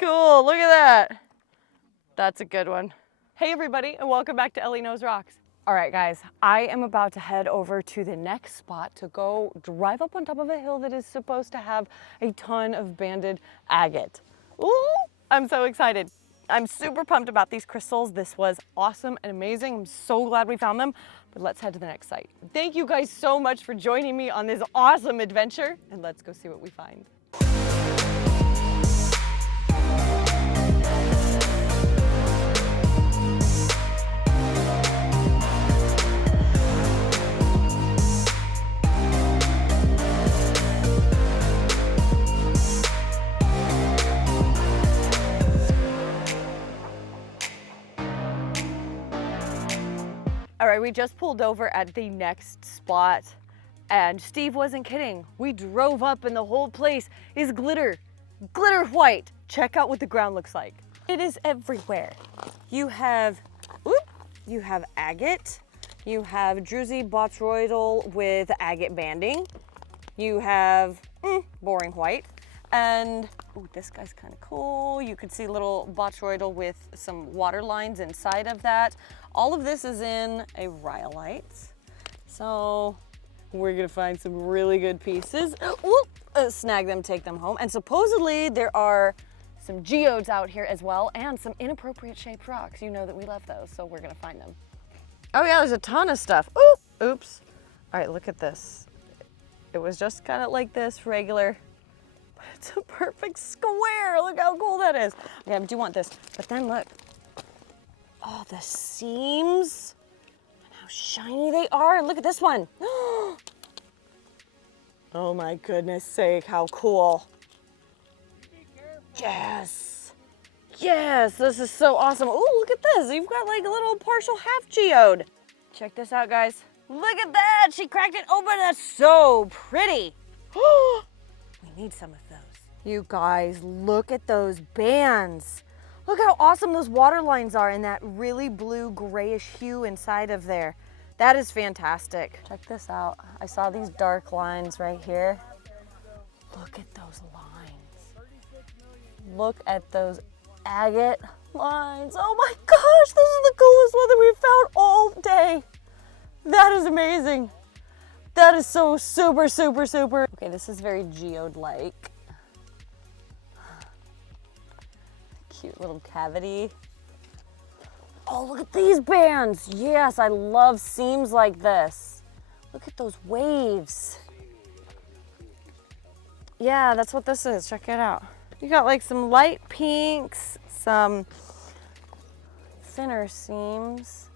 Cool, look at that. That's a good one. Hey everybody, and welcome back to Elley Knows Rocks. All right guys, I am about to head over to the next spot to go drive up on top of a hill that is supposed to have a ton of banded agate. Ooh, I'm so excited. I'm super pumped about these crystals. This was awesome and amazing. I'm so glad we found them, but let's head to the next site. Thank you guys so much for joining me on this awesome adventure, and let's go see what we find. All right, we just pulled over at the next spot, and Steve wasn't kidding. We drove up and the whole place is glitter white. Check out what the ground looks like. It is everywhere. You have agate, you have druzy botryoidal with agate banding, you have boring white, and this guy's kind of cool. You could see little botryoidal with some water lines inside of that. All of this is in a rhyolite. So we're gonna find some really good pieces. Snag them, take them home. And supposedly there are some geodes out here as well, and some inappropriate shaped rocks. You know that we love those, so we're gonna find them. Oh yeah, there's a ton of stuff. Oops. All right, look at this. It was just kind of like this, regular. It's a perfect square. Look how cool that is. Okay, I do want this. But then look. Oh, the seams. And how shiny they are. And look at this one. Oh my goodness sake, how cool. Yes. Yes, this is so awesome. Oh, look at this. You've got like a little partial half geode. Check this out, guys. Look at that. She cracked it open. That's so pretty. We need some of those. You guys, look at those bands. Look how awesome those water lines are in that really blue grayish hue inside of there. That is fantastic. Check this out. I saw these dark lines right here. Look at those lines. Look at those agate lines. Oh my gosh, this is the coolest one that we've found all day. That is amazing. That is so super, super, super. Okay, this is very geode-like. Cute little cavity. Oh, look at these bands. Yes, I love seams like this. Look at those waves. Yeah, that's what this is. Check it out. You got like some light pinks, some thinner seams.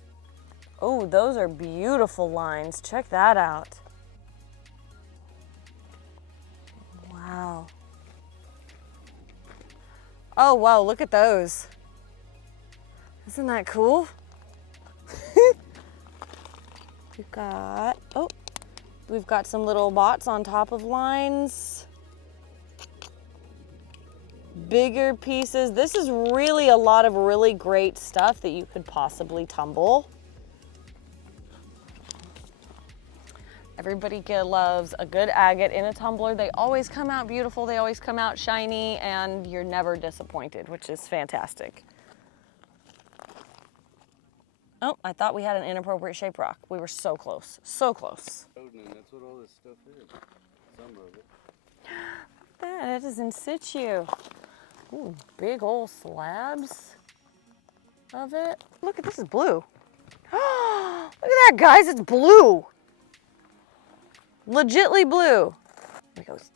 Oh, those are beautiful lines. Check that out. Wow. Oh, wow, look at those. Isn't that cool? We've got some little bots on top of lines. Bigger pieces. This is really a lot of really great stuff that you could possibly tumble. Everybody loves a good agate in a tumbler. They always come out beautiful, they always come out shiny, and you're never disappointed, which is fantastic. Oh, I thought we had an inappropriate shaped rock. We were so close, so close. That's what all this stuff is, some of it. That is in situ. Ooh, big old slabs of it. Look at this is blue. Look at that, guys, it's blue. Legitly blue. There it goes.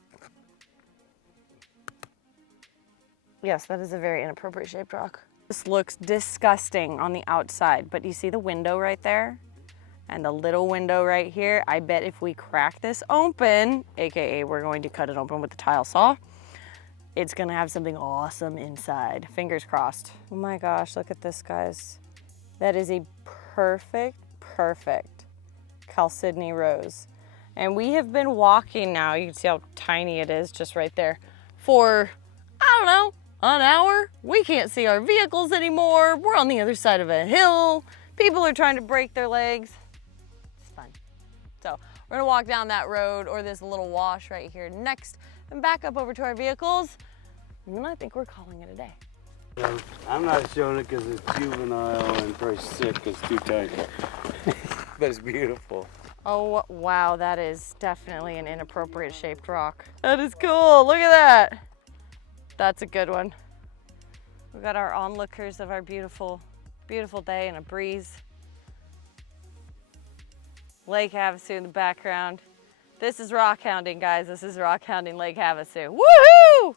Yes, that is a very inappropriate shaped rock. This looks disgusting on the outside, but you see the window right there? And the little window right here? I bet if we crack this open, AKA we're going to cut it open with the tile saw, it's gonna have something awesome inside. Fingers crossed. Oh my gosh, look at this, guys. That is a perfect chalcedony rose. And we have been walking now, you can see how tiny it is just right there, for, I don't know, an hour. We can't see our vehicles anymore. We're on the other side of a hill. People are trying to break their legs. It's fun. So we're gonna walk down that road or this little wash right here next and back up over to our vehicles. And then I think we're calling it a day. No, I'm not showing it because it's juvenile and probably sick. It's too tiny. But it's beautiful. Oh, wow, that is definitely an inappropriate shaped rock. That is cool, look at that. That's a good one. We've got our onlookers of our beautiful, beautiful day and a breeze. Lake Havasu in the background. This is rock hounding, guys. This is rock hounding Lake Havasu. Woohoo!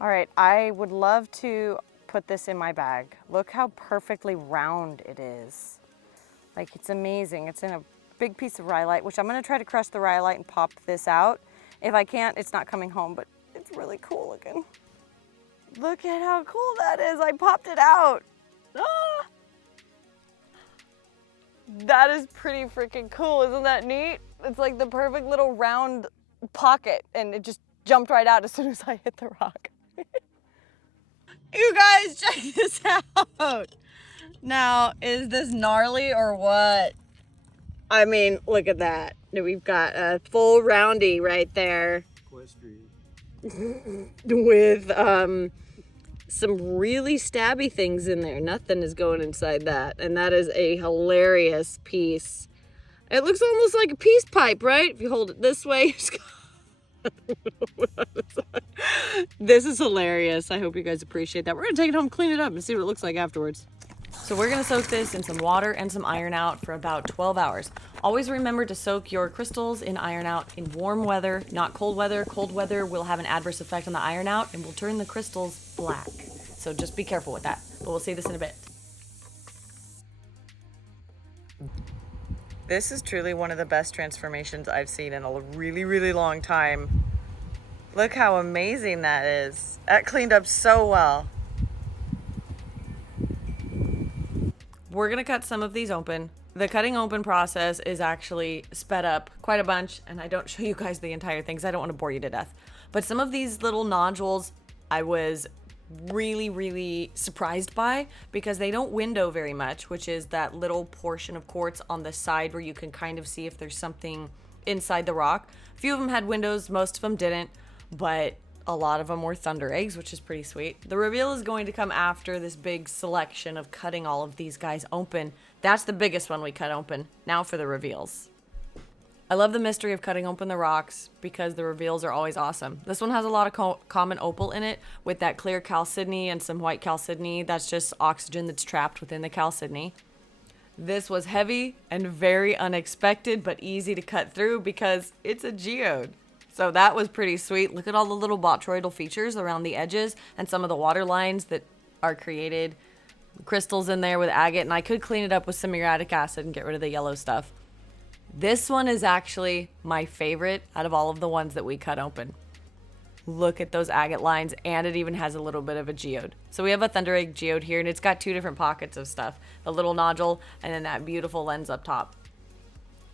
All right, I would love to put this in my bag. Look how perfectly round it is. Like, it's amazing. It's in a big piece of rhyolite, which I'm gonna try to crush the rhyolite and pop this out. If I can't, it's not coming home, but it's really cool looking. Look at how cool that is. I popped it out. Ah! That is pretty freaking cool. Isn't that neat? It's like the perfect little round pocket, and it just jumped right out as soon as I hit the rock. You guys, check this out. Now, is this gnarly or what? I mean, look at that. We've got a full roundy right there. Equestrian. With some really stabby things in there. Nothing is going inside that. And that is a hilarious piece. It looks almost like a peace pipe, right? If you hold it this way. This is hilarious. I hope you guys appreciate that. We're gonna take it home, clean it up, and see what it looks like afterwards. So we're gonna soak this in some water and some iron out for about 12 hours. Always remember to soak your crystals in iron out in warm weather, not cold weather. Cold weather will have an adverse effect on the iron out and will turn the crystals black. So just be careful with that. But we'll see this in a bit. This is truly one of the best transformations I've seen in a really, really long time. Look how amazing that is. That cleaned up so well. We're gonna cut some of these open. The cutting open process is actually sped up quite a bunch, and I don't show you guys the entire thing because I don't want to bore you to death. But some of these little nodules I was really, really surprised by because they don't window very much, which is that little portion of quartz on the side where you can kind of see if there's something inside the rock. A few of them had windows, most of them didn't, but a lot of them were thunder eggs, which is pretty sweet. The reveal is going to come after this big selection of cutting all of these guys open. That's the biggest one we cut open. Now for the reveals. I love the mystery of cutting open the rocks because the reveals are always awesome. This one has a lot of common opal in it with that clear chalcedony and some white chalcedony. That's just oxygen that's trapped within the chalcedony. This was heavy and very unexpected, but easy to cut through because it's a geode. So that was pretty sweet. Look at all the little botryoidal features around the edges and some of the water lines that are created. Crystals in there with agate, and I could clean it up with some muriatic acid and get rid of the yellow stuff. This one is actually my favorite out of all of the ones that we cut open. Look at those agate lines, and it even has a little bit of a geode. So we have a thunder egg geode here, and it's got two different pockets of stuff. The little nodule, and then that beautiful lens up top.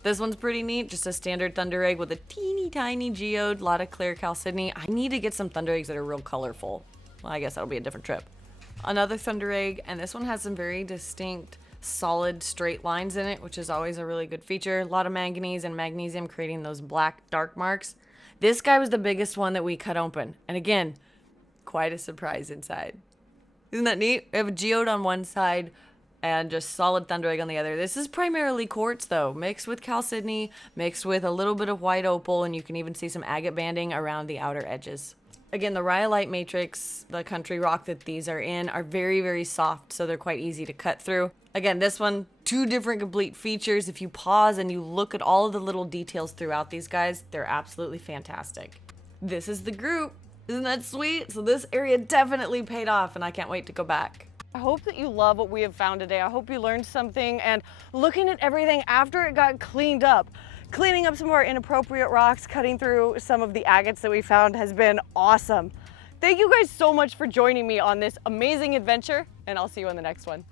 This one's pretty neat, just a standard thunder egg with a teeny tiny geode, a lot of clear chalcedony. I need to get some thunder eggs that are real colorful. Well, I guess that'll be a different trip. Another thunder egg, and this one has some very distinct solid straight lines in it, which is always a really good feature. A lot of manganese and magnesium creating those black dark marks. This guy was the biggest one that we cut open, and again, quite a surprise inside. Isn't that neat? We have a geode on one side and just solid thunder egg on the other. This is primarily quartz though, mixed with chalcedony, mixed with a little bit of white opal, and you can even see some agate banding around the outer edges. Again, the rhyolite matrix, the country rock that these are in, are very, very soft, so they're quite easy to cut through. Again, this one, two different complete features. If you pause and you look at all of the little details throughout these guys, they're absolutely fantastic. This is the group. Isn't that sweet? So this area definitely paid off, and I can't wait to go back. I hope that you love what we have found today. I hope you learned something, and looking at everything after it got cleaned up, cleaning up some of our inappropriate rocks, cutting through some of the agates that we found has been awesome. Thank you guys so much for joining me on this amazing adventure, and I'll see you on the next one.